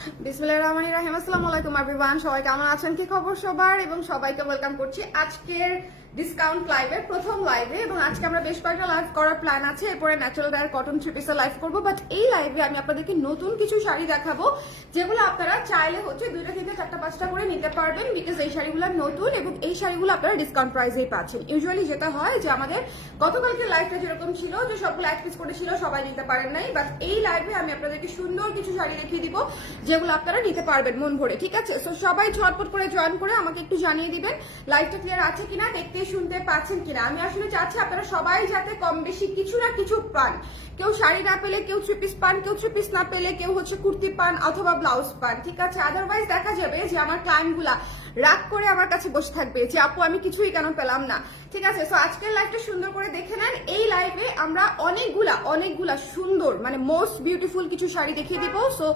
বিসমিল্লাহির রহমানির রহিম। আসসালামু আলাইকুম এভরিওয়ান, সবাই কেমন আছেন, কি খবর সবার, এবং সবাইকে ওয়েলকাম করছি আজকের ডিসকাউন্ট লাইভের প্রথম লাইভে। এবং আজকে আমরা বেশ কয়েকটা লাইভ করার প্ল্যান আছে, এরপরে ন্যাচারাল ডায়ার কটন থ্রি পিসের লাইভ করবো। বাট এই লাইভে আমি আপনাদেরকে নতুন কিছু শাড়ি দেখাবো, যেগুলো আপনারা চাইলে হচ্ছে 2টা 3টে 4টা 5টা করে নিতে পারবেন, বিকজ এই শাড়িগুলো নতুন এবং এই শাড়িগুলো আপনারা ডিসকাউন্ট প্রাইসেই পাচ্ছেন। ইউজুয়ালি যেটা হয় যে আমাদের গতকালকে লাইভটা যেরকম ছিল যে সবগুলো এক পিস করে ছিল, সবাই নিতে পারেন নাই, বাট এই লাইভে আমি আপনাদেরকে সুন্দর কিছু শাড়ি দেখিয়ে দিব যেগুলো আপনারা নিতে পারবেন মন ভরে। ঠিক আছে, সো সবাই ঝটপট করে জয়েন করে আমাকে একটু জানিয়ে দিবেন লাইভটা ক্লিয়ার আছে কিনা, দেখতে শুনতে পাচ্ছেন কিনা। আমি আসলে চাচ্ছি আপনারা সবাই যাতে কম বেশি কিছু না কিছু পান। কেউ শাড়ি না পেলে কেউ থ্রি পিস পান, কেউ থ্রি পিস না পেলে কেউ হচ্ছে কুর্তি পান অথবা ব্লাউজ পান। ঠিক আছে, আদারওয়াইজ দেখা যাবে যে আমার ক্লায়েন্টগুলা রাগ করে আমার কাছে বসে থাকবে যে আপু আমি কিছুই কেন পেলাম না। ঠিক আছে, সো আজকের লাইভটা সুন্দর করে দেখে নেন। এই লাইভে আমরা অনেকগুলা সুন্দর মানে মোস্ট বিউটিফুল কিছু শাড়ি দেখিয়ে দিব। সো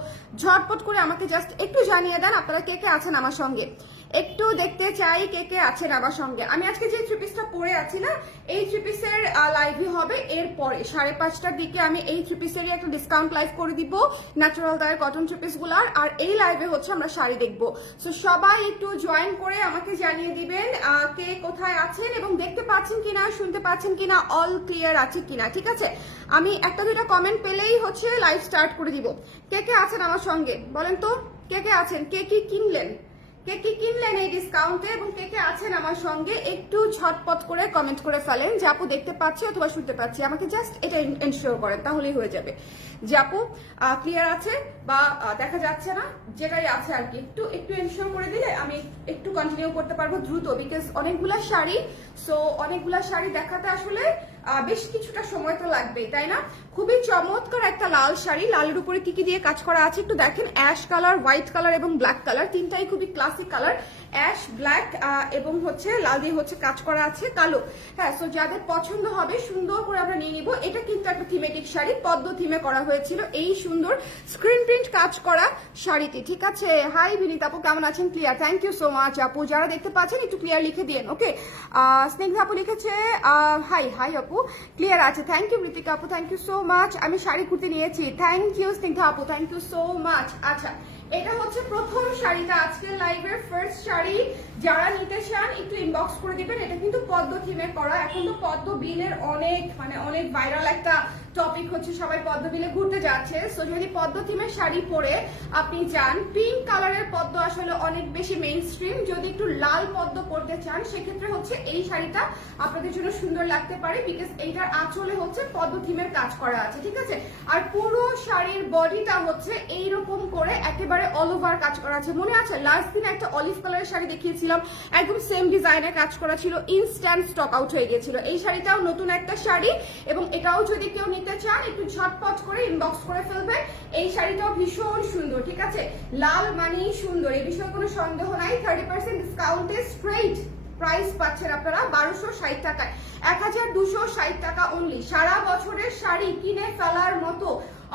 ঝটপট করে আমাকে জাস্ট একটু জানিয়ে দেন আপনারা কে কে আছেন আমার সঙ্গে, একটু দেখতে চাই কে কে আছেন আমার সঙ্গে। আমি আজকে যে থ্রি পিসটা পরে আছি না, এই থ্রি পিসের লাইভই হবে এরপরে 5:30টার দিকে। আমি এই থ্রি পিসেরই একটা ডিসকাউন্ট লাইভ করে দিব natural dyer cotton three piece গুলার, আর এই লাইভে হচ্ছে আমরা শাড়ি দেখবো। সো সবাই একটু জয়েন করে আমাকে জানিয়ে দিবেন কে কোথায় আছেন এবং দেখতে পাচ্ছেন কিনা, শুনতে পাচ্ছেন কিনা, অল ক্লিয়ার আছে কিনা। ঠিক আছে, আমি একটা দুইটা কমেন্ট পেলেই হচ্ছে লাইভ স্টার্ট করে দিব। কে কে আছেন আমার সঙ্গে বলেন তো, কে কে আছেন, কে কি কিনলেন, কে কি কিনলেন এই ডিসকাউন্টে, এবং কে কে আছেন আমার সঙ্গে একটু ঝটপট করে কমেন্ট করে ফেলেন যে আপু দেখতে পাচ্ছি অথবা শুনতে পাচ্ছি। আমাকে জাস্ট এটা এনশিওর করেন, তাহলেই হয়ে যাবে যে আপু ক্লিয়ার আছে বা দেখা যাচ্ছে না, যেটাই আছে আর কি একটু একটু এনশিওর করে দিলে আমি একটু কন্টিনিউ করতে পারবো দ্রুত, বিকজ অনেকগুলা শাড়ি। সো অনেকগুলা শাড়ি দেখাতে আসলে বেশ কিছুটা সময় তো লাগবেই, তাই না? খুবই চমৎকার একটা লাল শাড়ি, লালের উপরে কি কি দিয়ে কাজ করা আছে একটু দেখেন। অ্যাশ কালার, হোয়াইট কালার এবং ব্ল্যাক কালার, তিনটাই খুবই ক্লাসিক কালার। অ্যাশ, ব্ল্যাক এবং হচ্ছে লাল দিয়ে হচ্ছে কাজ করা আছে কালো। হ্যাঁ, সো যাদের পছন্দ হবে সুন্দর করে আমরা নিয়ে নিব। এটা কিন্তু একটা থিমেটিক শাড়ি, পদ্ম থিমে করা হয়েছিল এই সুন্দর স্ক্রিন প্রিন্ট কাজ করা শাড়িটি। ঠিক আছে, হাই বিনীত আপু কেমন আছেন? Clear, thank you so much আপু। যারা দেখতে পাচ্ছেন একটু ক্লিয়ার লিখে দিন। ওকে, স্নেহা আপু লিখেছে হাই হাই আপু, ক্লিয়ার আছে, থ্যাংক ইউ। ঋতিকা আপু থ্যাংক ইউ সো মাচ। আমি শাড়ি কুর্তি নিয়েছি, থ্যাংক ইউ স্নেহা আপু, থ্যাংক ইউ সো মাচ। আচ্ছা, এটা হচ্ছে প্রথম শাড়িটা, আজকের লাইভের ফার্স্ট শাড়ি। যারা নিতে চান একটু ইনবক্স করে দিবেন। এটা কিন্তু পদ্ম থিমে করা। এখন তো পদ্ম বিলের অনেক ভাইরাল একটা টপিক হচ্ছে, সবাই পদ্ম বিলে ঘুরতে যাচ্ছে। সো যদি পদ্ম থিমের শাড়ি পরে আপনি চান, পিঙ্ক কালারের পদ্ম আসলে অনেক বেশি মেইন স্ট্রিম, যদি একটু লাল পদ্ম পরতে চান সেক্ষেত্রে হচ্ছে এই শাড়িটা আপনাদের জন্য সুন্দর লাগতে পারে, বিকজ এইটার আঁচলে হচ্ছে পদ্ম থিমের কাজ করা আছে। ঠিক আছে, আর পুরো শাড়ির বডিটা হচ্ছে এইরকম করে একেবারে অল ওভার কাজ করা আছে। মনে আছে লাস্ট দিন একটা অলিভ কালারের শাড়ি দেখিয়েছিলাম, একদম সেম ডিজাইনের কাজ করা ছিল, ইনস্ট্যান্ট স্টক আউট হয়ে গিয়েছিল। এই শাড়িটাও নতুন একটা শাড়ি এবং এটাও যদি কেউ নিতে চান একটু ঝটপট করে ইনবক্স করে ফেলবেন। এই শাড়িটাও ভীষণ সুন্দর। ঠিক আছে, লাল মানেই সুন্দর, এই বিষয়ে কোনো সন্দেহ নাই। 30% ডিসকাউন্টে স্ট্রেইট প্রাইস পাচ্ছেন আপনারা 1260 টাকায়, 1260 টাকা অনলি। সারা বছরের শাড়ি কিনে ফেলার মতো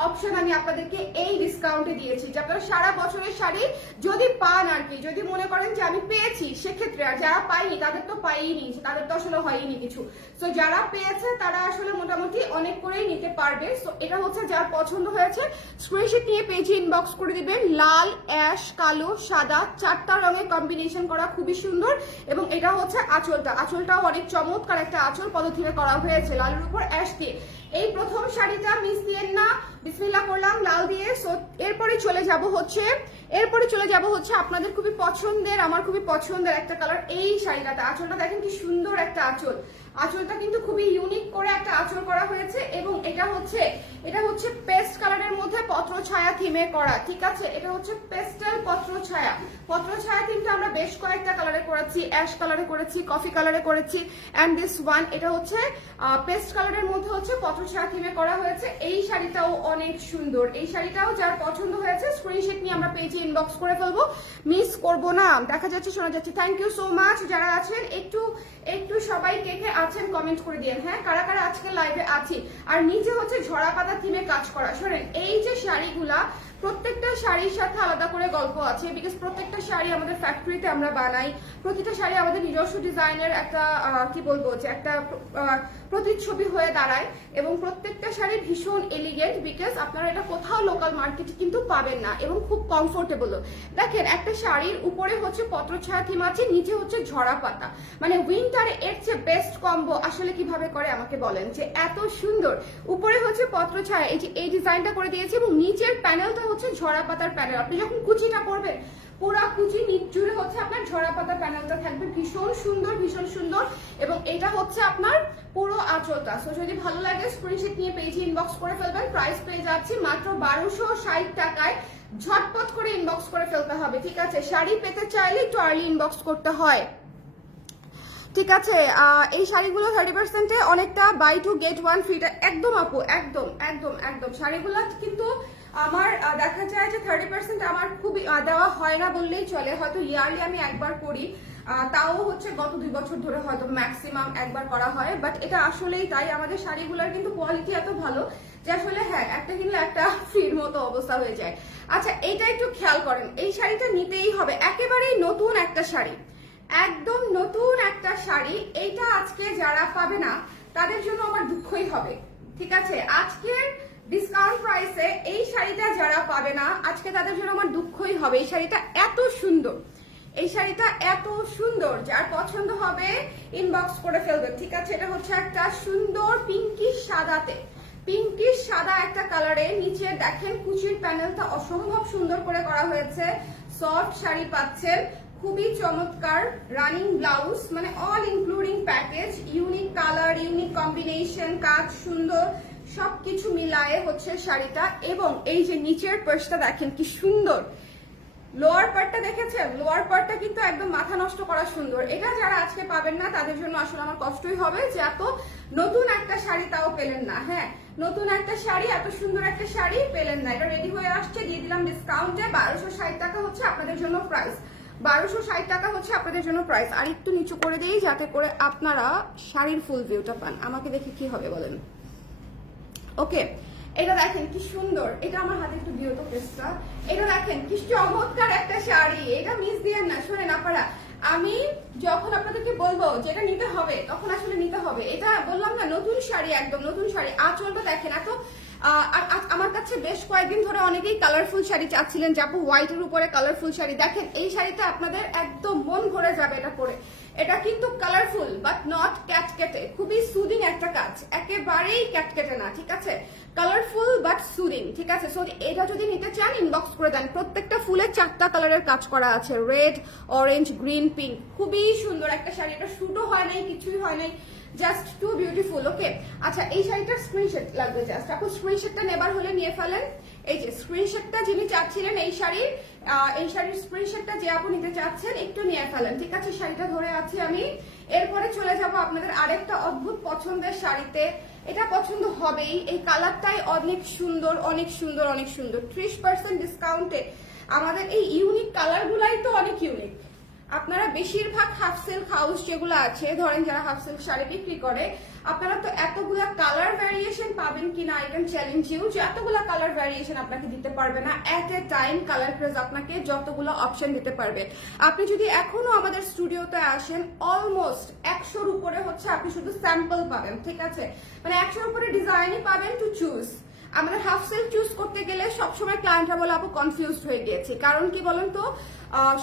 অপশন আমি আপনাদেরকে এই ডিসকাউন্টে দিয়েছি, যে আপনারা সারা বছরের শাড়ি যদি পান আর কি, যদি মনে করেন যে আমি পেয়েছি সেক্ষেত্রে, আর যারা পাইনি তাদের তো পাইনি, তাদের তো আসলে হয়নি কিছু। সো যারা পেয়েছে তারা আসলে মোটামুটি অনেক করেই নিতে পারবে। সো এটা হচ্ছে যার পছন্দ হয়েছে স্ক্রিনশট নিয়ে পেজে ইনবক্স করে দিবেন। লাল, অ্যাশ, কালো, সাদা 4টা রঙের কম্বিনেশন করা, খুবই সুন্দর। এবং এটা হচ্ছে আঁচলটাও অনেক চমৎকার একটা আঁচল পদথিমে করা হয়েছে লালের উপর অ্যাশ দিয়ে। এই প্রথম শাড়িটা মিস দিয়েন না, বিসমিল্লাহ করলাম লাল দিয়ে। সো এরপরে চলে যাব হচ্ছে আপনাদের খুবই পছন্দের, আমার খুবই পছন্দের একটা কালার, এই শাড়িটাতে। আঁচলটা দেখেন কি সুন্দর একটা আঁচল, আঁচলটা কিন্তু খুবই ইউনিক করে একটা আঁচল করা হয়েছে। এবং এটা হচ্ছে পেস্ট কালারের মধ্যে পত্র ছায়া থিমে করা। ঠিক আছে, এটা হচ্ছে পেস্টেল পত্র ছায়া কিন্তু আমরা বেশ কয়েকটা কালারে করেছি, অ্যাশ কালারে করেছি, কফি কালারে করেছি, এন্ড দিস ওয়ান এটা হচ্ছে পেস্ট কালারের মধ্যে হচ্ছে পত্র ছায়া থিমে করা হয়েছে। এই শাড়িটাও অনেক সুন্দর, এই শাড়িটাও যার পছন্দ হয়েছে স্ক্রিনশট নিয়ে আমরা পেজে ইনবক্স করে ফেলবো, মিস করব না। দেখা যাচ্ছে, শোনা যাচ্ছে, থ্যাংক ইউ সো মাচ। যারা আছেন একটু সবাই কে কে আছেন কমেন্ট করে দিন। হ্যাঁ, কারা কারা আজকে লাইভে আছি। আর নিচে হচ্ছে ঝরা পাতা থিমে কাজ করা। শোনেন, এই যে শাড়িগুলা প্রত্যেকটা শাড়ির সাথে আলাদা করে গল্প আছে, বিকজ প্রত্যেকটা শাড়ি আমাদের ফ্যাক্টরিতে আমরা বানাই, প্রতিটা শাড়ি আমাদের নিজস্ব ডিজাইনের একটা কি বলবো যে একটা প্রতিচ্ছবি হয়ে দাঁড়ায়। এবং প্রত্যেকটা শাড়ি ভীষণ এলিগেন্ট, বিকজ আপনারা এটা কোথাও লোকাল মার্কেটে কিন্তু পাবেন না এবং খুব কমফোর্টেবল। দেখেন একটা শাড়ির উপরে হচ্ছে পত্রছায়া থিম আছে, নিচে হচ্ছে ঝরা পাতা, মানে উইন্টারে এর চেয়ে বেস্ট কম্বো আসলে কিভাবে করে আমাকে বলেন, যে এত সুন্দর। উপরে হচ্ছে পত্রছায়া, এই যে এই ডিজাইনটা করে দিয়েছি এবং নিচের প্যানেলটা হচ্ছে ঝরা পাতার প্যানেল। আপনি যখন কুচিটা করবেন পুরা কুচি নিচ জুড়ে হচ্ছে আপনার ঝরা পাতা প্যানেলটা থাকবে, ভীষণ সুন্দর ভীষণ সুন্দর। এবং এটা হচ্ছে আপনার পুরো আঁচলটা। সো যদি ভালো লাগে স্ক্রিনশট নিয়ে পেজে ইনবক্স করে ফেলবেন। প্রাইস পেয়ে যাচ্ছি মাত্র 1260 টাকায়। ঝটপট করে ইনবক্স করে ফেলতে হবে, ঠিক আছে? শাড়ি পেতে চাইলে একটু আর্লি ইনবক্স করতে হয়, ঠিক আছে? এই শাড়িগুলো 30%-এ অনেকটা বাই টু গেট ওয়ান ফ্রিটা, একদম আপু, একদম একদম একদম। শাড়িগুলো কিন্তু আমার দেখা যায় যে 30% আমার খুব দেওয়া হয় না বললেই চলে, হয়তো ইয়ারলি আমি একবার করি, তাও হচ্ছে গত 2 বছর ধরে হয়তো ম্যাক্সিমাম একবার করা হয়। বাট এটা আসলেই তাই, আমাদের শাড়িগুলোর কিন্তু কোয়ালিটি এত ভালো যে আসলে হ্যাঁ একটা কিনলে একটা ফ্রির মতো অবস্থা হয়ে যায়। আচ্ছা এইটা একটু খেয়াল করেন, এই শাড়িটা নিতেই হবে, একেবারেই নতুন একটা শাড়ি, একদম নতুন একটা শাড়ি। এইটা আজকে যারা পাবে না তাদের জন্য আমার দুঃখই হবে, ঠিক আছে? আজকের ডিসকাউন্ট প্রাইসে এই শাড়িটা যারা পাবে না আজকে তাদের জন্য আমার দুঃখই হবে। এই শাড়িটা এত সুন্দর, এই শাড়িটা এত সুন্দর, যার পছন্দ হবে ইনবক্স করে ফেলবেন, ঠিক আছে? এটা হচ্ছে একটা সুন্দর পিঙ্কিশ সাদাতে, পিঙ্কিশ সাদা একটা কালারে, নিচে দেখেন কুচির প্যানেলটা অসম্ভব সুন্দর করে করা হয়েছে। সফট শাড়ি পাচ্ছেন, খুবই চমৎকার রানিং ব্লাউজ, মানে all including package, unique colour, unique combination, কাজ সুন্দর, সবকিছু মিলায়ে হচ্ছে শাড়িটা। এবং এই যে নিচের পার্সটা দেখেন কি সুন্দর, লোয়ার পার্টটা দেখেছেন, লোয়ার পার্টটা কিন্তু একদম মাথা নষ্ট করা সুন্দর। এটা যারা আজকে পাবেন না তাদের জন্য আসলে আমার কষ্টই হবে যে এত নতুন একটা শাড়ি তাও পেলেন না। হ্যাঁ, নতুন একটা শাড়ি, এত সুন্দর একটা শাড়ি পেলেন না। এটা রেডি হয়ে আসছে, দিয়ে দিলাম ডিসকাউন্টে 1260 টাকা হচ্ছে আপনাদের জন্য প্রাইস, 1260 টাকা হচ্ছে আপনাদের জন্য প্রাইস। আর একটু নিচু করে দিই যাতে করে আপনারা শাড়ির ফুল ভিউটা পান। আমাকে দেখে কি হবে বলেন? ওকে, এটা দেখেন কি সুন্দর, এটা আমার হাতে একটু দিও তো পেস্টটা। এটা দেখেন কি চমৎকার একটা শাড়ি, এটা মিস দিয়েন না। শোনেন আপনারা, আমি যখন আপনাদেরকে বলবো যেটা নিতে হবে তখন আসলে নিতে হবে। এটা বললাম না নতুন শাড়ি, একদম নতুন শাড়ি। আঁচলটা দেখেন এত, আমার কাছে বেশ কয়েকদিন ধরে অনেকেই কালারফুল শাড়ি চাচ্ছিলেন, যাবো হোয়াইটের উপরে কালারফুল শাড়ি। দেখেন এই শাড়িটা আপনাদের একদম মন ভরে যাবে এটা পরে। এটা কিন্তু কালারফুল বাট নট ক্যাটকেটে, খুবই সুদিং একটা কাজ, একেবারেই ক্যাটকেটে না, ঠিক আছে? কালারফুল বাট সুদিং, ঠিক আছে? সো এটা যদি নিতে চান ইনবক্স করে দেন। প্রত্যেকটা ফুলে 4টা কালারের কাজ করা আছে, রেড, অরেঞ্জ, গ্রিন, পিঙ্ক, খুবই সুন্দর একটা শাড়ি। এটা শুটও হয় নাই, কিছুই হয় নাই, জাস্ট টু বিউটিফুল। ওকে, আচ্ছা এই শাড়িটার স্ক্রিনশট লাগবে জাস্ট, আপু স্ক্রিনশটটা নেবার হলে নিয়ে ফেলেন। এই যে স্ক্রিনশটটা যিনি চাচ্ছিলেন এই শাড়ির স্ক্রিনশটটা যে আপু নিতে চাচ্ছেন একটু নিয়ে ফেলেন, ঠিক আছে? শাড়িটা ধরে আছি আমি। এরপরে চলে যাব আপনাদের আরেকটা অদ্ভুত পছন্দের শাড়িতে। এটা পছন্দ হবেই, এই কালারটাই অনেক সুন্দর অনেক সুন্দর অনেক সুন্দর। 30% ডিসকাউন্টে আমাদের এই ইউনিক কালারগুলাই তো অনেক ইউনিক। আপনারা বেশিরভাগ হাফ সিল্ক হাউস যেগুলো আছে, ধরেন যারা হাফ সিল্ক শাড়ি বিক্রি করে, আপনারা তো এতগুলা কালার ভ্যারিয়েশন পাবেন কিনা আই ক্যান চ্যালেঞ্জ ইউ, যে এতগুলা কালার ভ্যারিয়েশন আপনাকে দিতে পারবে না এট এ টাইম। কালার ক্রেজ আপনাকে যতগুলো অপশন দিতে পারবে। আপনি যদি এখনো আমাদের স্টুডিওতে আসেন, অলমোস্ট 100-র উপরে হচ্ছে আপনি শুধু স্যাম্পল পাবেন, ঠিক আছে? মানে 100-র উপরে ডিজাইনই পাবেন টু চুজ। আমাদের হাফ সিল্ক চুজ করতে গেলে সবসময় ক্লায়েন্টরা বলে আপু কনফিউজড হয়ে গিয়েছে, কারণ কি বলেন তো,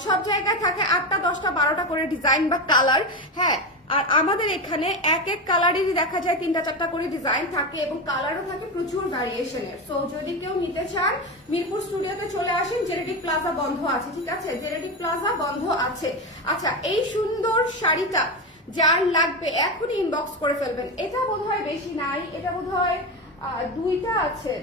সব জায়গায় থাকে 8টা 10টা 12টা করে ডিজাইন বা কালার। হ্যাঁ, আর আমাদের এখানে এক এক কালারেরই দেখা যায় 3টা 4টা করে ডিজাইন থাকে এবং কালারও থাকে প্রচুর ভ্যারিয়েশনের। সো যদি কেউ নিতে চান মিরপুর স্টুডিওতে চলে আসেন, জেনেটিক প্লাজা বন্ধ আছে, ঠিক আছে? জেনেটিক প্লাজা বন্ধ আছে। আচ্ছা এই সুন্দর শাড়িটা যার লাগবে এখনই ইনবক্স করে ফেলবেন। এটা বোধহয় বেশি নাই, এটা বোধহয় 2টা আছে,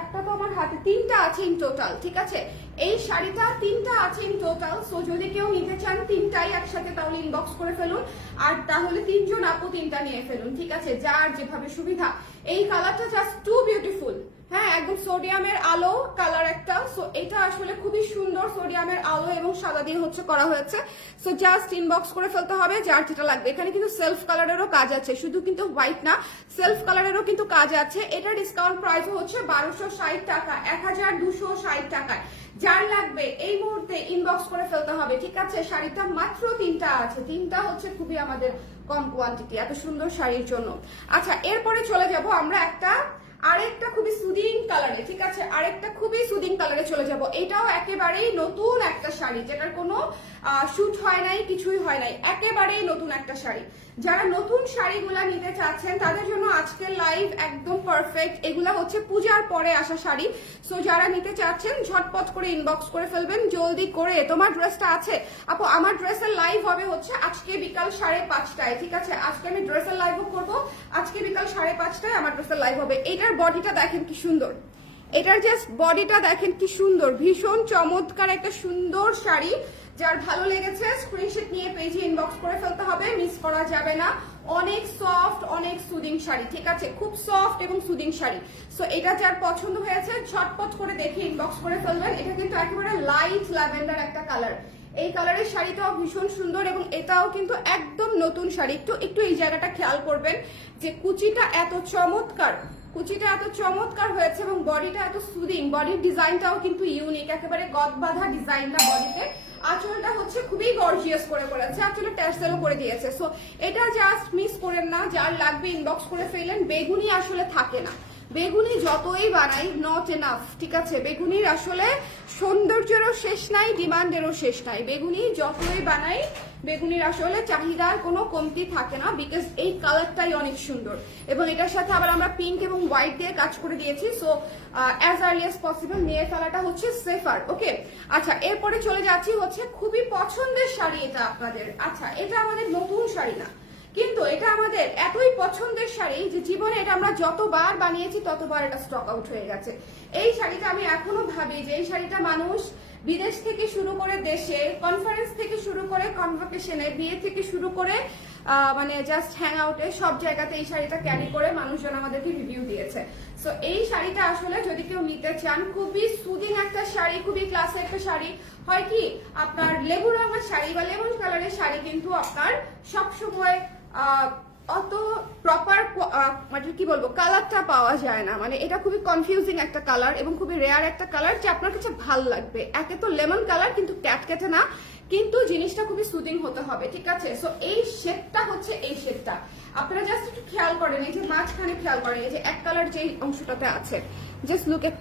একটা তো আমার হাতে, 3টা আছে ইন টোটাল, ঠিক আছে? এই শাড়িটা 3টা আছে ইন টোটাল। সো যদি কেউ নিতে চান 3টাই একসাথে তাহলে ইনবক্স করে ফেলুন, আর তাহলে 3 জন আপু 3টা নিয়ে ফেলুন, ঠিক আছে? যার যেভাবে সুবিধা। এই কালারটা জাস্ট টু বিউটিফুল। হ্যাঁ, একদম সোডিয়ামের আলো কালার একটা। সো এটা আসলে খুবই সুন্দর, সোডিয়ামের আলো এবং সাদা দিয়ে হচ্ছে করা হয়েছে। সো জাস্ট ইনবক্স করে ফেলতে হবে যার যেটা লাগবে। এখানে কিন্তু সেলফ কালারেরও কাজ আছে, শুধু কিন্তু হোয়াইট না, সেলফ কালারেরও কিন্তু কাজ আছে। এটা ডিসকাউন্ট প্রাইস হচ্ছে 1260 টাকা, 1260 টাকায়। যার লাগবে এই মুহূর্তে ইনবক্স করে ফেলতে হবে, ঠিক আছে? শাড়িটা মাত্র 3টা আছে, 3টা হচ্ছে খুবই আমাদের কম কোয়ান্টিটি এত সুন্দর শাড়ির জন্য। আচ্ছা এরপরে চলে যাব আমরা একটা আরেকটা খুবই সুদিং কালারে, ঠিক আছে, আরেকটা খুবই সুদিং কালারে চলে যাব। এটাও একেবারেই নতুন একটা শাড়ি, যেটার কোনো শুট হয় নাই, কিছুই হয় নাই, একেবারেই নতুন একটা শাড়ি। যারা নতুন শাড়িগুলা নিতে চাচ্ছেন তাদের জন্য আজকের লাইভ একদম পারফেক্ট। এগুলা হচ্ছে পূজার পরে আসা শাড়ি। সো যারা নিতে চাচ্ছেন ঝটপট করে ইনবক্স করে ফেলবেন, জলদি করে। তোমার ড্রেসটা আছে আপু? আমার ড্রেসের লাইভ হবে হচ্ছে আজকে বিকাল 5:30টায়, ঠিক আছে। আজকে আমি ড্রেসের লাইভও করবো, আজকে বিকাল 5:30টায় আমার ড্রেসের লাইভ হবে। এটার বডিটা দেখেন কি সুন্দর, এটার জাস্ট বডিটা দেখেন কি সুন্দর, ভীষণ চমৎকার একটা সুন্দর শাড়ি। যার ভালো লেগেছে স্ক্রিনশট নিয়ে পেজে ইনবক্স করে ফেলতে হবে, মিস করা যাবে না। অনেক সফট, অনেক সুদিং শাড়ি, ঠিক আছে, খুব সফট এবং সুদিং শাড়ি। সো এটা যার পছন্দ হয়েছে ঝটপট করে দেখে ইনবক্স করে ফেলবেন। এটা কিন্তু একেবারে লাইট ল্যাভেন্ডার একটা কালার। এই কালারের শাড়িটাও ভীষণ সুন্দর এবং এটাও কিন্তু একদম নতুন শাড়ি। একটু এই জায়গাটা খেয়াল করবেন যে কুচিটা এত চমৎকার, কুচিটা এত চমৎকার হয়েছে এবং বডিটা এত সুদিং। বডির ডিজাইনটাও কিন্তু ইউনিক, একেবারে গদ বাঁধা ডিজাইনটা বডিতে। আঁচলটা হচ্ছে খুবই গর্জিয়াস করে করেছে, আঁচলে ট্যাসেলও করে দিয়েছে। সো এটা জাস্ট মিস করেন না, যার লাগবে ইনবক্স করে ফেলেন। বেগুনি আসলে থাকে না, বেগুনি যতই বানাই নট এনাফ, ঠিক আছে। বেগুনির আসলে সৌন্দর্যেরও শেষ নাই, ডিমান্ডেরও শেষ নাই। বেগুনি যতই বানাই বেগুনির আসলে চাহিদার কোনো কমতি থাকে না, বিকজ এই কালারটাই অনেক সুন্দর। এবং এটার সাথে আবার আমরা পিঙ্ক এবং হোয়াইট দিয়ে কাজ করে দিয়েছি। So as early as possible নিয়ে ফেলাটা হচ্ছে সেফার। ওকে, আচ্ছা এরপরে চলে যাচ্ছি হচ্ছে খুবই পছন্দের শাড়ি এটা আপনাদের। আচ্ছা এটা আমাদের নতুন শাড়ি না, কিন্তু এটা আমাদের এতই পছন্দের শাড়ি যে জীবনে এটা আমরা যতবার বানিয়েছি ততবার এটা স্টক আউট হয়ে গেছে। এই শাড়িটা আমি এখনো ভাবি যে এই শাড়িটা মানুষ বিদেশ থেকে শুরু করে দেশে, কনফারেন্স থেকে শুরু করে কনভোকেশনে, বিয়ে থেকে শুরু করে মানে জাস্ট হ্যাং আউটে, সব জায়গাতে এই শাড়িটা ক্যারি করে মানুষজন আমাদেরকে রিভিউ দিয়েছে। সো এই শাড়িটা আসলে যদি কেউ নিতে চান, খুবই সুদিং একটা শাড়ি, খুবই ক্লাসে একটা শাড়ি। হয় কি আপনার লেবু রঙের শাড়ি বা লেমন কালারের শাড়ি কিন্তু আপনার সবসময় অত প্রপার মানে কি বলবো কালারটা পাওয়া যায় না। মানে এটা খুবই কনফিউজিং একটা কালার এবং খুবই রেয়ার একটা কালার যে আপনার কাছে ভাল লাগবে। একে তো লেমন কালার কিন্তু ক্যাটকেটে না, কিন্তু জিনিসটা খুবই সুদিং হতে হবে, ঠিক আছে। সো এই শেডটা হচ্ছে এই শেডটা আপনারা জাস্ট একটু খেয়াল করেন, এই যে মাঝখানে খেয়াল করেন, এই যে এক কালার যে অংশটাতে আছে, জাস্ট লুক এট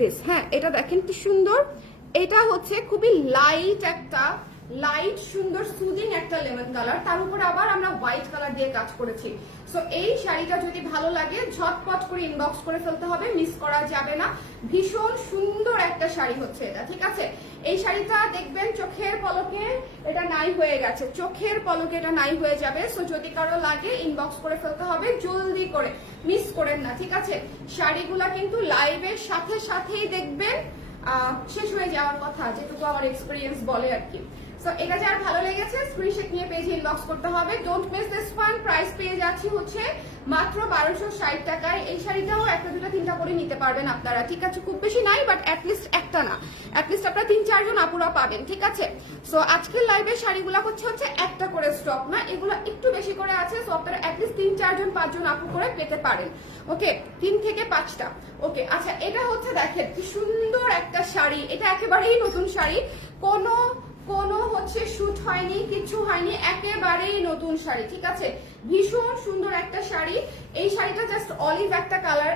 দিস। হ্যাঁ এটা দেখেন কি সুন্দর, এটা হচ্ছে খুবই লাইট একটা লাইট সুন্দর সুদিং একটা লেমন কালার, তার উপরে আবার আমরা হোয়াইট কালার দিয়ে কাজ করেছি। সো এই শাড়িটা যদি ভালো লাগে ঝটপট করে ইনবক্স করে ফেলতে হবে, মিস করা যাবে না। ভীষণ সুন্দর একটা শাড়ি হচ্ছে এটা, ঠিক আছে। এই শাড়িটা দেখবেন চোখের পলকে এটা নাই হয়ে গেছে, চোখের পলকে এটা নাই হয়ে যাবে। সো যদি কারো লাগে ইনবক্স করে ফেলতে হবে জলদি করে, মিস করেন না, ঠিক আছে। শাড়িগুলা কিন্তু লাইভের সাথে সাথেই দেখবেন শেষ হয়ে যাওয়ার কথা, যেটুকু আমার এক্সপিরিয়েন্স বলে আর কি। সো এটা যার ভালো লেগেছে স্ক্রিনশট নিয়ে পেজে ইনবক্স করতে হবে। Don't miss this one. Price পেয়ে যাচ্ছি হচ্ছে মাত্র 1260 টাকায়। এই শাড়িটাও একটা দুটা তিনটা করে নিতে পারবেন আপনারা, ঠিক আছে। খুব বেশি নাই, বাট অ্যাটলিস্ট একটা না, অ্যাটলিস্ট আপনারা 3-4 জন আপুরা পাবেন, ঠিক আছে। সো আজকের লাইভে শাড়িগুলো হচ্ছে একটা করে স্টক না, এগুলো একটু বেশি করে আছে। সো আপনারা অ্যাটলিস্ট 3-4 জন 5 জন আপু করে পেতে পারেন। ওকে, 3 থেকে 5টা। ওকে, আচ্ছা এটা হচ্ছে দেখেন কি সুন্দর একটা শাড়ি, এটা একেবারেই নতুন শাড়ি, কোনো হচ্ছে শুট হয়নি, কিছু হয়নি, একেবারেই নতুন শাড়ি, ঠিক আছে। ভীষণ সুন্দর একটা শাড়ি। এই শাড়িটা জাস্ট অলিভ একটা কালার।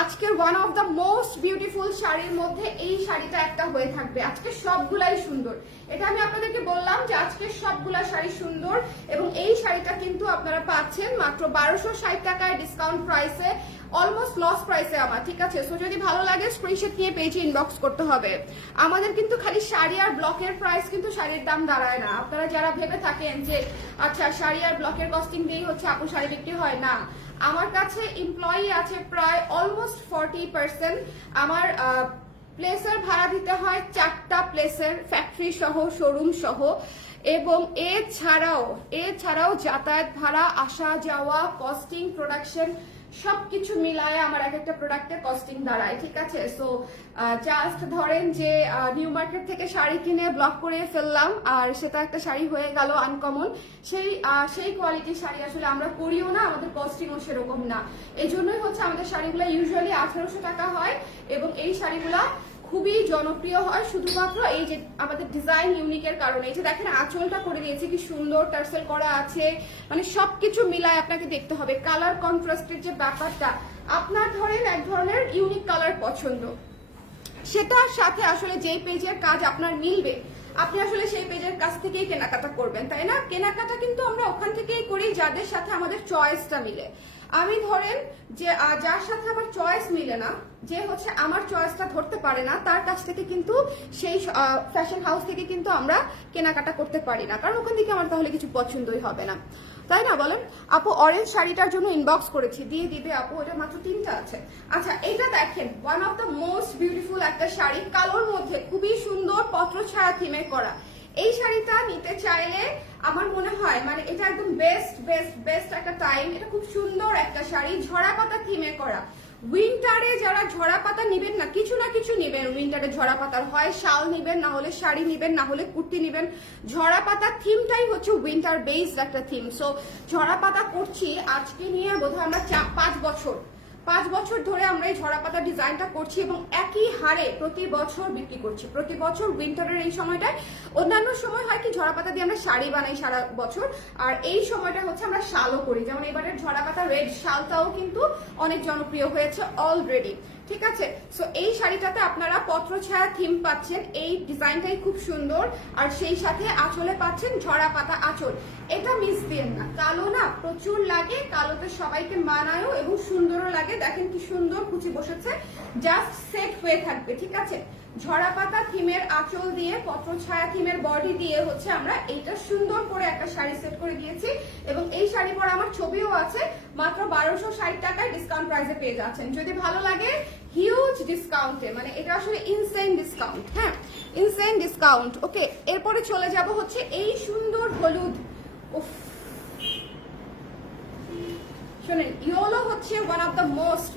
আজকের one of the most beautiful শাড়ির মধ্যে এই শাড়িটা একটা হয়ে থাকবে। আজকে সবগুলাই সুন্দর, এটা আমি আপনাদেরকে বললাম যে আজকের সবগুলা শাড়ি সুন্দর। এবং এই শাড়িটা কিন্তু আপনারা পাচ্ছেন মাত্র 1260 টাকায় ডিসকাউন্ট প্রাইসে, অলমোস্ট লস প্রাইসে আমার, ঠিক আছে। সো যদি ভালো লাগে স্ক্রিনশট নিয়ে পেজে ইনবক্স করতে হবে। আমাদের কিন্তু খালি শাড়ি আর ব্লকের প্রাইস কিন্তু শাড়ির দাম দাঁড়ায় না। আপনারা যারা ভেবে থাকেন যে আচ্ছা শাড়ি আর ব্লকের কস্টিং দিয়েই হচ্ছে আপু শাড়ি বিক্রি হয়, না। আমার কাছে এমপ্লয়ি আছে প্রায় অলমোস্ট 40%। আমার প্লেসের ভাড়া দিতে হয় 4টা প্লেসের, ফ্যাক্টরি সহ, শোরুম সহ। এবং এছাড়াও যাতায়াত ভাড়া, আসা যাওয়া, কস্টিং, প্রোডাকশন সবকিছু মিলায় আমার এক একটা প্রোডাক্টের কস্টিং দাঁড়ায়, ঠিক আছে। সো জাস্ট ধরেন যে নিউ মার্কেট থেকে শাড়ি কিনে ব্লক করে ফেললাম আর সেটা একটা শাড়ি হয়ে গেল আনকমন, সেই কোয়ালিটির শাড়ি আসলে আমরা করিও না, আমাদের কস্টিংও সেরকম না। এই জন্যই হচ্ছে আমাদের শাড়িগুলো ইউজুয়ালি 1800 টাকা হয় এবং এই শাড়িগুলা খুবই জনপ্রিয় হয় শুধুমাত্র এই যে আমাদের ডিজাইন ইউনিকের কারণে। এই যে দেখেন আঁচলটা করে দিয়েছে কি সুন্দর, টার্সেল করা আছে, মানে সবকিছু মিলায় আপনাকে দেখতে হবে। কালার কন্ট্রাস্টের যে ব্যাপারটা, আপনার ধরেন এক ধরনের ইউনিক কালার পছন্দ, সেটার সাথে আসলে যেই পেজের কাজ আপনার মিলবে আপনি আসলে সেই পেজের কাছ থেকেই কেনাকাটা করবেন, তাই না? কেনাকাটা কিন্তু আমরা ওখান থেকেই করি যাদের সাথে আমাদের চয়েসটা মিলে। আমি ধরেন যে যার সাথে আমার চয়েস মিলে না, যে হচ্ছে আমার চয়েসটা ধরতে পারে না, তার কাছ থেকে কিন্তু সেই ফ্যাশন হাউস থেকে কিন্তু আমরা কেনাকাটা করতে পারি না, কারণ ওখান থেকে আমার তাহলে কিছু পছন্দই হবে না, তাই না বলেন? আপু অরেঞ্জ শাড়িটার জন্য ইনবক্স করেছি, দিয়ে দিবে আপু, এটা মাত্র 3টা আছে। আচ্ছা এটা দেখেন, one of the most beautiful একটা শাড়ি, কালোর মধ্যে খুবই সুন্দর পত্র ছায়া থিমে করা। এই শাড়িটা নিতে চাইলে আমার মনে হয় মানে এটা একদম বেস্ট বেস্ট বেস্ট একটা টাইম। এটা খুব সুন্দর একটা শাড়ি, ঝরা পাতা থিমে করা। উইন্টারে যারা ঝরা পাতা নিবেন না, কিছু না কিছু নিবেন উইন্টারে ঝরা পাতার, হয় শাল নিবেন, না হলে শাড়ি নিবেন, না হলে কুর্তি নিবেন। ঝরা পাতা থিমটাই হচ্ছে উইন্টার বেসড একটা থিম। সো ঝরা পাতা করছি আজকে নিয়ে বোধহয় আমরা 5 বছর ধরে আমরা এই ঝরা পাতা ডিজাইনটা করছি এবং একই হারে প্রতি বছর বিক্রি করছি। প্রতি বছর উইন্টারের এই সময়টায়, অন্যান্য সময় হয় কি ঝরা পাতা দিয়ে আমরা শাড়ি বানাই সারা বছর, আর এই সময়টা হচ্ছে আমরা শালও করি। যেমন এবারের ঝরা পাতা রেড শালটাও কিন্তু অনেক জনপ্রিয় হয়েছে অলরেডি, ঠিক আছে? সো এই শাড়িটাতে আপনারা পত্র ছায়া থিম পাচ্ছেন, এই ডিজাইনটাই খুব সুন্দর, আর সেই সাথে আঁচলে পাচ্ছেন ঝরা পাতা আঁচল। এটা মিস দিয়েন না, কালো না প্রচুর লাগে, কালোতে সবাইকে মানায়ও এবং সুন্দরও লাগে। দেখেন কি সুন্দর কুচি বসেছে, জাস্ট সেট হয়ে থাকবে, ঠিক আছে? ঝরা পাতা থিমের আঁচল দিয়ে, পত্র ছায়া থিমের বডি দিয়ে হচ্ছে আমরা এইটা সুন্দর করে একটা শাড়ি সেট করে দিয়েছি, এবং এই শাড়ি পরে আমার ছবিও আছে। মাত্র 1260 টাকায় ডিসকাউন্ট প্রাইসে পেয়ে যাচ্ছেন। যদি ভালো লাগে হিউজ ডিসকাউন্টে, মানে এটা আসলে ইনসেন ডিসকাউন্ট, হ্যাঁ ইনসেন ডিসকাউন্ট। ওকে, এরপরে চলে যাব হচ্ছে এই সুন্দর হলুদ। উফ, শোনেন, ইয়েলো হচ্ছে one of the most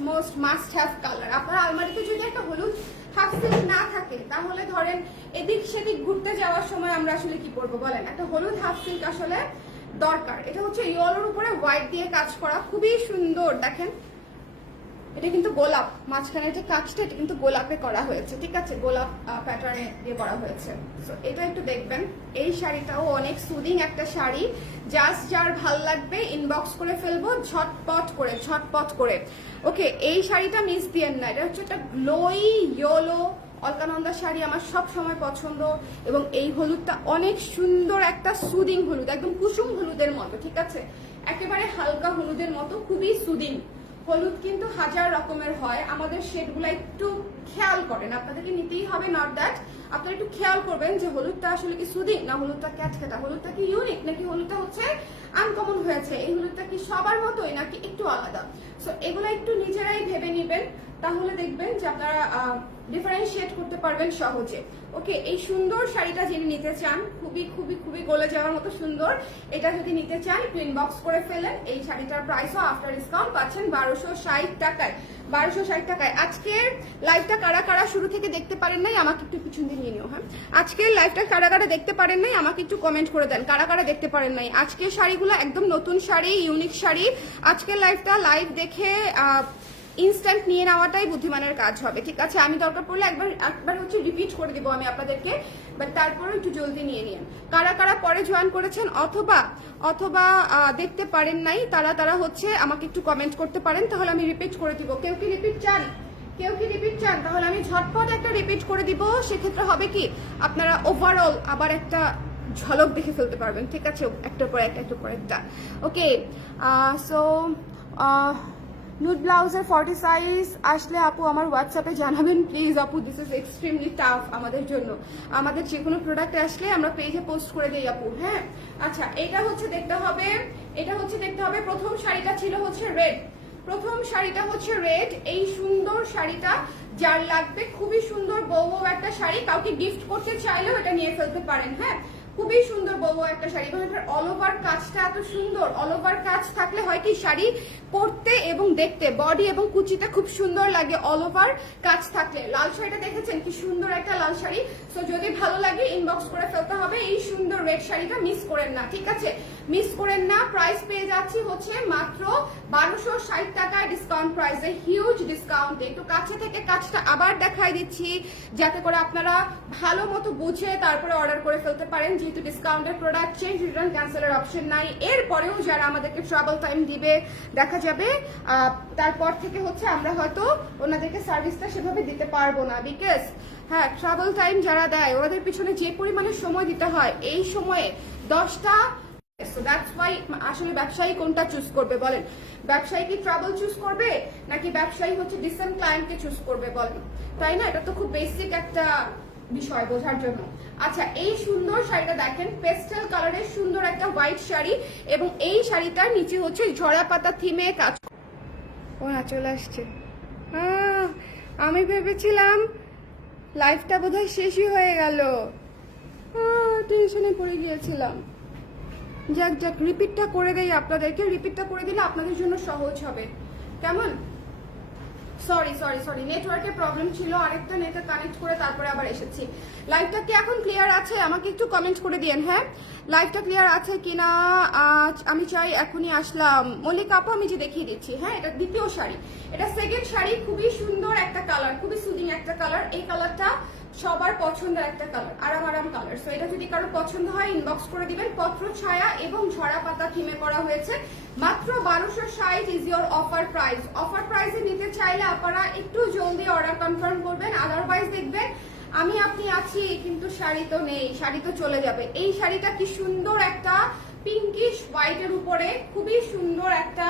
must have colour. আপনার আলমারিতে যদি একটা হলুদ হাফ সিল্ক না থাকে তাহলে ধরেন এদিক সেদিক ঘুরতে যাওয়ার সময় আমরা আসলে কি করবো বলেন? একটা হলুদ হাফ সিল্ক আসলে দরকার। এটা হচ্ছে ইয়েলোর উপরে হোয়াইট দিয়ে কাজ করা, খুবই সুন্দর। দেখেন এটা কিন্তু গোলাপ, মাঝখানে যে কাজটা এটা কিন্তু গোলাপে করা হয়েছে, ঠিক আছে? গোলাপ প্যাটার্নে দিয়ে করা হয়েছে। সো এটা একটু দেখবেন। এই শাড়িটাও অনেক সুদিং একটা শাড়ি, জাস্ট যার ভাল লাগবে ইনবক্স করে ফেলবো ঝটপট করে। ওকে, এই শাড়িটা মিস দিয়েন না, এটা হচ্ছে একটা গ্লোই ইয়েলো অলকানন্দা শাড়ি, আমার সব সময় পছন্দ। এবং এই হলুদটা অনেক সুন্দর একটা সুদিং হলুদ, একদম কুসুম হলুদের মতো, ঠিক আছে? একেবারে হালকা হলুদের মতো, খুবই সুদিং। হলুদ কিন্তু হাজার রকমের হয়, আমাদের শেডগুলো একটু খেয়াল করেন, আপনাদেরকে নিতেই হবে, নট দ্যাট। আপনারা একটু খেয়াল করবেন যে হলুদটা আসলে কি সুদিং, না হলুদটা ক্যাটকেটা, হলুদটা কি ইউনিক, নাকি হলুদটা হচ্ছে আনকমন হয়েছে, এই হলুদটা কি সবার মতোই নাকি একটু আলাদা। সো এগুলো একটু নিজেরাই ভেবে নিবেন, তাহলে দেখবেন যে আপনারা ডিফারেন্সিয়েট করতে পারবেন সহজে। ওকে, এই সুন্দর শাড়িটা যিনি নিতে চান, খুবই খুবই খুবই গলে যাওয়ার মতো সুন্দর, এটা যদি নিতে চান একটু ইনবক্স করে ফেলেন। এই শাড়িটার প্রাইসও আফটার ডিসকাউন্ট পাচ্ছেন 1260 টাকায়। 1260 টাকায়। আজকের লাইভটা কারা কারা শুরু থেকে দেখতে পারেন নাই আমাকে একটু পিছন দিয়ে নিয়ে নিও, হ্যাঁ? আজকের লাইভটা কারা কারা দেখতে পারেন নাই আমাকে একটু কমেন্ট করে দেন, কারা কারা দেখতে পারেন নাই। আজকের শাড়িগুলো একদম নতুন শাড়ি, ইউনিক শাড়ি। আজকের লাইভ দেখে ইনস্ট্যান্ট নিয়ে নেওয়াটাই বুদ্ধিমানের কাজ হবে, ঠিক আছে? আমি দরকার পড়লে একবার হচ্ছে রিপিট করে দিব আমি আপনাদেরকে, বাট তারপরে একটু জলদি নিয়ে নিন। কারা কারা পরে জয়েন করেছেন অথবা দেখতে পারেন নাই, তারা হচ্ছে আমাকে একটু কমেন্ট করতে পারেন, তাহলে আমি রিপিট করে দিব। কেউ কি রিপিট চান? তাহলে আমি ঝটপট একটা রিপিট করে দিব। সেক্ষেত্রে হবে কি, আপনারা ওভারঅল আবার একটা ঝলক দেখে ফেলতে পারবেন, ঠিক আছে? একটার পর একটা। ওকে, সো নুড ব্লাউজের 40 সাইজ আসলে আপু আমার হোয়াটসঅ্যাপে জানাবেন প্লিজ। আপু দিস ইজ এক্সট্রিমলি টাফ আমাদের জন্য। আমাদের যে কোনো প্রোডাক্ট আসলে আমরা পেজে পোস্ট করে দিই আপু, হ্যাঁ? আচ্ছা, এটা হচ্ছে দেখতে হবে। প্রথম শাড়িটা ছিল হচ্ছে রেড। এই সুন্দর শাড়িটা যার লাগবে, খুবই সুন্দর বউ একটা শাড়ি, কাউকে গিফট করতে চাইলেও এটা নিয়ে ফেলতে পারেন, হ্যাঁ? খুবই সুন্দর বউ একটা শাড়ি, এবং এটার অল ওভার কাজটা এত সুন্দর। অল ওভার কাজ থাকলে হয় কি, শাড়ি পরতে এবং দেখতে, বডি এবং কুচিটা খুব সুন্দর লাগে অল ওভার কাজ থাকলে। লাল শাড়িটা দেখেছেন কি সুন্দর একটা লাল শাড়ি। সো যদি ভালো লাগে ইনবক্স করে ফেলতে হবে। এই সুন্দর রেড শাড়িটা মিস করেন না, ঠিক আছে? মিস করেন না। প্রাইস পেয়ে যাচ্ছি হচ্ছে মাত্র 1260 টাকায় ডিসকাউন্ট প্রাইসে, হিউজ ডিসকাউন্টে। একটু কাছে থেকে কাজটা আবার দেখাই দিচ্ছি যাতে করে আপনারা ভালো মতো বুঝে তারপরে অর্ডার করে ফেলতে পারেন। যেহেতু ডিসকাউন্টেড প্রোডাক্ট, চেঞ্জ রিটার্ন ক্যান্সেলের অপশন নাই। এরপরেও যারা আমাদেরকে ট্রাভেল টাইম দিবে, দেখা যাবে তারপর থেকে হচ্ছে আমরা হয়তো ওনাদেরকে সার্ভিসটা সেভাবে দিতে পারবো না, বিকজ হ্যাঁ ট্রাভেল টাইম যারা দেয় ওনাদের পিছনে যে পরিমাণে সময় দিতে হয়, এই সময়ে 10টা, সো দ্যাটস ওয়াই আসলে ব্যবসায়ী কোনটা চুজ করবে বলেন? ব্যবসায়ী কি ট্রাভেল চুজ করবে নাকি ব্যবসায়ী হচ্ছে ডিসেন্ট ক্লায়েন্টকে চুজ করবে বলেন? তাই না? এটা তো খুব বেসিক একটা বিষয় বোঝার জন্য। আচ্ছা, এই সুন্দর শাড়িটা দেখেন, পেস্টেল কালারের সুন্দর একটা হোয়াইট শাড়ি, এবং এই শাড়িটার নিচে হচ্ছে ঝরা পাতা থিমে কাজ। ও না, চলে আসছে। আমি ভেবেছিলাম লাইফটা বোধহয় শেষই হয়ে গেল, টেনশনে পড়ে গিয়েছিলাম। যাক যাক, রিপিটটা করে দেই আপনাদেরকে, রিপিটটা করে দিলে আপনাদের জন্য সহজ হবে। কেমন? সরি সরি সরি, নেটওয়ার্কের প্রবলেম ছিল, আরেকটা নেটে কানেক্ট করে তারপরে আবার এসেছি। লাইভটা কি এখন ক্লিয়ার আছে? আমাকে একটু কমেন্ট করে দিয়েন। হ্যাঁ, লাইভটা ক্লিয়ার আছে কিনা? আমি চাই এখনই আসলাম। মল্লিকা আপু আমি যে দেখিয়ে দিচ্ছি। হ্যাঁ, এটা দ্বিতীয় শাড়ি, এটা সেকেন্ড শাড়ি। খুবই সুন্দর একটা কালার, খুবই সুদিং একটা কালার। এই কালারটা সবার পছন্দের একটা কালার, আরাম আরাম কালার। সো এটা যদি কারো পছন্দ হয় ইনবক্স করে দিবেন। পত্র ছায়া এবং ঝরা পাতা থিমে করা হয়েছে। মাত্র 1260 is your offer price. Offer প্রাইসে নিতে চাইলে আপনারা একটু জলদি অর্ডার কনফার্ম করবেন, আদারওয়াইজ দেখবেন আমি আপনি আছি কিন্তু শাড়ি তো নেই, শাড়ি তো চলে যাবে। এই শাড়িটা কি সুন্দর একটা পিঙ্কিশ হোয়াইটের উপরে খুবই সুন্দর একটা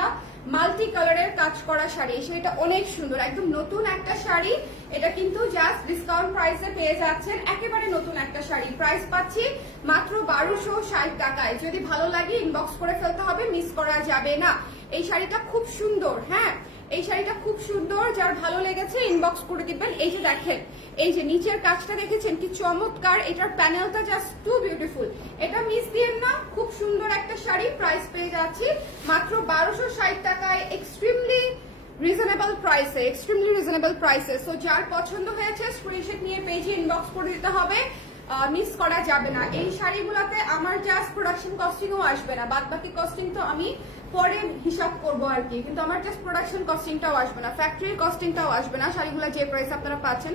মাল্টি কালারের কাজ করা শাড়ি। এই শাড়িটা অনেক সুন্দর, একদম নতুন একটা শাড়ি। এটা কিন্তু জাস্ট ডিসকাউন্ট প্রাইসে পেয়ে যাচ্ছেন, একেবারে নতুন একটা শাড়ি। প্রাইস পাচ্ছি মাত্র 1260 টাকায়। যদি ভালো লাগে ইনবক্স করে ফেলতে হবে, মিস করা যাবে না। এই শাড়িটা খুব সুন্দর। হ্যাঁ, এই শাড়িটা খুব সুন্দর, যার ভালো লেগেছে ইনবক্স করে দিবেন। এই যে দেখেন, এই যে নিচের কাজটা দেখেছেন কি চমৎকার, এটার প্যানেলটা জাস্ট টু বিউটিফুল। এটা মিস দিয়েন না, খুব সুন্দর একটা শাড়ি। প্রাইস পেয়ে যাচ্ছি মাত্র 1260 টাকায়, এক্সট্রিমলি রিজনেবল প্রাইসে, এক্সট্রিমলি রিজনেবল প্রাইসে। সো যার পছন্দ হয়েছে স্ক্রিনশট নিয়ে পেজে ইনবক্স করে দিতে হবে, মিস করা যাবে না। এই শাড়িগুলোতে আমার জাস্ট প্রোডাকশন কস্টিংও আসবে না, বাদ বাকি কস্টিং তো আমি পরে হিসাব করবো আর কি, কিন্তু আমার জাস্ট প্রোডাকশন কস্টিংটাও আসবে না, ফ্যাক্টরির কস্টিংটাও আসবে না। শাড়িগুলো যে প্রাইস আপনারা পাচ্ছেন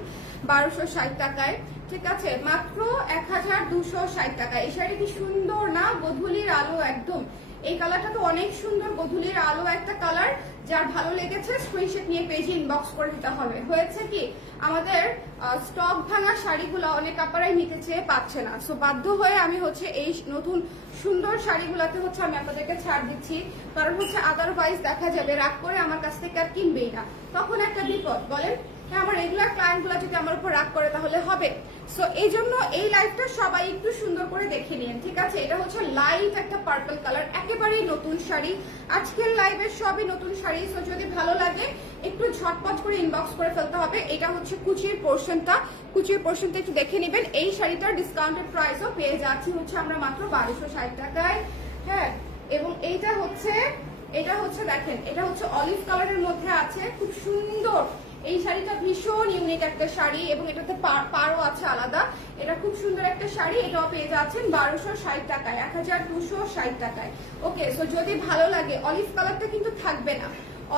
1260 টাকায়, ঠিক আছে, মাত্র 1260 টাকা। এই শাড়ি কি সুন্দর না? গোধূলির আলো একদম। এই কালারটা তো অনেক সুন্দর, গোধূলির আলো একটা কালার। যার ভালো লেগেছে স্ক্রিনশট নিয়ে পেজে ইনবক্স করে দিতে হবে। হয়েছে কি, আমাদের স্টক ভাঙা শাড়িগুলো অনেক আপনারাই নিতে চেয়ে পাচ্ছে না, সো বাধ্য হয়ে আমি হচ্ছে এই নতুন সুন্দর শাড়িগুলোতে হচ্ছে আমি আপনাদেরকে ছাড় দিচ্ছি। কারণ হচ্ছে আদারওয়াইজ দেখা যাবে রাগ করে আমার কাছ থেকে আর কিনবেই না, তখন একটা বিপদ। বলেন, হ্যাঁ, আমার রেগুলার ক্লায়েন্টগুলো যদি আমার উপর রাগ করে তাহলে হবে। সো এই জন্য এই লাইভটা সবাই একটু সুন্দর করে দেখে নিন, ঠিক আছে? এটা হচ্ছে লাইট একটা পার্পল কালার, একেবারেই নতুন শাড়ি। আজকের লাইভের সবই নতুন শাড়ি। সো যদি ভালো লাগে একটু ঝটপট করে ইনবক্স করে ফেলতে হবে। এটা হচ্ছে কুচির পোর্শনটা, কুচির পোর্শনটা একটু দেখে নেবেন। এই শাড়িটার ডিসকাউন্টেড প্রাইসও পেয়ে যাচ্ছি হচ্ছে আমরা মাত্র 1260 টাকায়। হ্যাঁ, এবং এটা হচ্ছে দেখেন, এটা হচ্ছে অলিভ কালারের মধ্যে আছে, খুব সুন্দর। এই শাড়িটা ভীষণ ইউনিক একটা শাড়ি, এবং এটাতে পাড়ও আছে আলাদা। এটা খুব সুন্দর একটা শাড়ি, এটাও পেয়ে যাচ্ছেন 1260 টাকায়, 1260 টাকায়। ওকে, সো যদি ভালো লাগে, অলিভ কালারটা কিন্তু থাকবে না।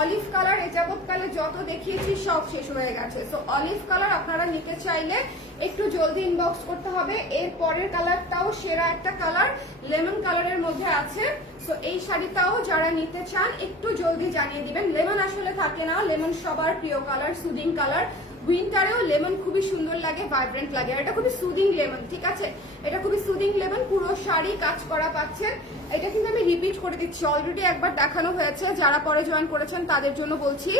অলিভ কালার এ যাবৎকালে যত দেখিয়েছি সব শেষ হয়ে গেছে। সো অলিভ কালার আপনারা নিতে চাইলে একটু জলদি ইনবক্স করতে হবে। এর পরের কালারটাও সেরা একটা কালার, লেমন কালারের মধ্যে আছে। সো এই শাড়িটাও যারা নিতে চান একটু জলদি জানিয়ে দিবেন। লেমন আসলে থাকে না, লেমন সবার প্রিয় কালার, সুদিং কালার। উইন্টারেও লেমন খুবই সুন্দর লাগে, ভাইব্রেন্ট লাগে। আর এটা খুবই সুদিং লেমন, ঠিক আছে? এটা খুবই সুদিং লেমন, পুরো শাড়ি কাজ করা পাচ্ছেন। এটা কিন্তু আমি রিপিট করে দিচ্ছি, অলরেডি একবার দেখানো হয়েছে। যারা পরে জয়েন করেছেন তাদের জন্য বলছি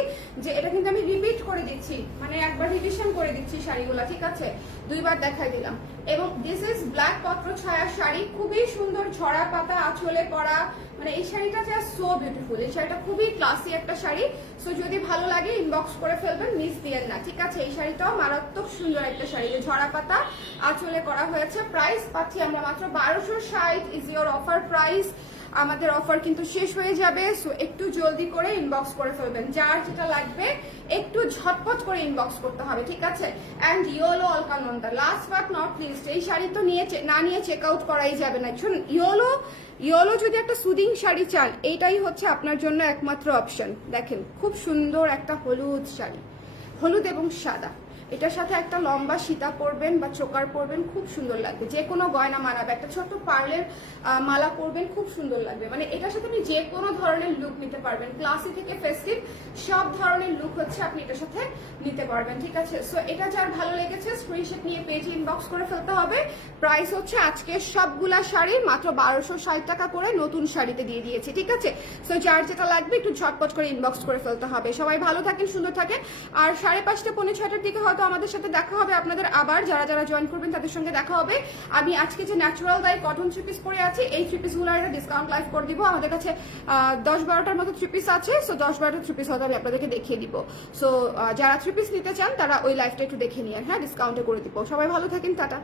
যে এটা কিন্তু আমি রিপিট করে দিচ্ছি, মানে একবার রিভিশন করে দিচ্ছি শাড়িগুলো, ঠিক আছে? দুইবার দেখাই দিলাম। এবং দিস ইজ ব্ল্যাক পত্র ছায়া শাড়ি, খুবই সুন্দর, ঝরা পাতা আঁচলে পরা। মানে এই শাড়িটা জাস্ট সো বিউটিফুল। এই শাড়িটা খুবই ক্লাসি একটা শাড়ি। সো যদি ভালো লাগে ইনবক্স করে ফেলবেন, মিস দিয়েন না, ঠিক আছে? এই শাড়িটাও মারাত্মক সুন্দর একটা শাড়ি, যে ঝরা পাতা আঁচলে করা হয়েছে। প্রাইস পাচ্ছি আমরা মাত্র 1260 ইজ ইয়োর অফার প্রাইস। আমাদের অফার কিন্তু শেষ হয়ে যাবে, সো একটু জলদি করে ইনবক্স করে ফেলবেন। যার যেটা লাগবে একটু ঝটপট করে ইনবক্স করতে হবে, ঠিক আছে? And yellow Alakananda, last but not least, এই শাড়ি তো না নিয়ে চেক আউট করাই যাবে না। শুনুন, ইয়েলো যদি একটা সুদিং শাড়ি চান, এইটাই হচ্ছে আপনার জন্য একমাত্র অপশন। দেখেন, খুব সুন্দর একটা হলুদ শাড়ি, হলুদ এবং সাদা, এটার সাথে একটা লম্বা সীতা পরবেন বা চোকার পরবেন, খুব সুন্দর লাগবে। যে কোনো গয়না মানাবে, একটা ছোট্ট পার্লের মালা পরবেন, খুব সুন্দর লাগবে। মানে এটার সাথে আপনি যে কোনো ধরনের লুক নিতে পারবেন, ক্লাসি থেকে ফেস্টিভ সব ধরনের লুক হচ্ছে আপনি এটার সাথে নিতে পারবেন, ঠিক আছে? সো এটা যার ভালো লেগেছে স্ক্রিনশট নিয়ে পেজে ইনবক্স করে ফেলতে হবে। প্রাইস হচ্ছে আজকে সবগুলা শাড়ি মাত্র 1260 টাকা করে নতুন শাড়িতে দিয়ে দিয়েছি, ঠিক আছে? সো যার যেটা লাগবে একটু ঝটপট করে ইনবক্স করে ফেলতে হবে। সবাই ভালো থাকেন, সুন্দর থাকেন। আর 5:30 পৌনে 6টার দিকে হয়তো আমাদের সাথে দেখা হবে আপনাদের আবার, যারা যারা জয়েন করবেন তাদের সঙ্গে দেখা হবে। আমি আজকে যে natural die cotton three piece পরে আছি, এই থ্রি পিসগুলো একটা ডিসকাউন্ট লাইভ করে দিব। আমাদের কাছে 10-12টার মতো থ্রি পিস আছে। সো 10-12টা থ্রি পিস হয়তো আমি আপনাদেরকে দেখিয়ে দিব। সো যারা থ্রি পিস নিতে চান তারা ওই লাইভটা একটু দেখে নিন, হ্যাঁ, ডিসকাউন্টে করে দিব। সবাই ভালো থাকেন, টাটা।